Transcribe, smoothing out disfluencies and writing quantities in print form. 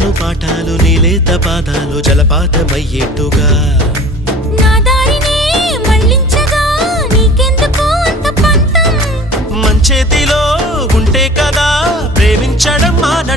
నేర్పుతాను పాఠాలు నీలేత పాదాలు జలపాతమయ్యేట్టుగా నా దారినే మళ్ళించగా నీకెందుకు అంత పంతం మంచేతిలో ఉంటే కదా ప్రేమించడం మాన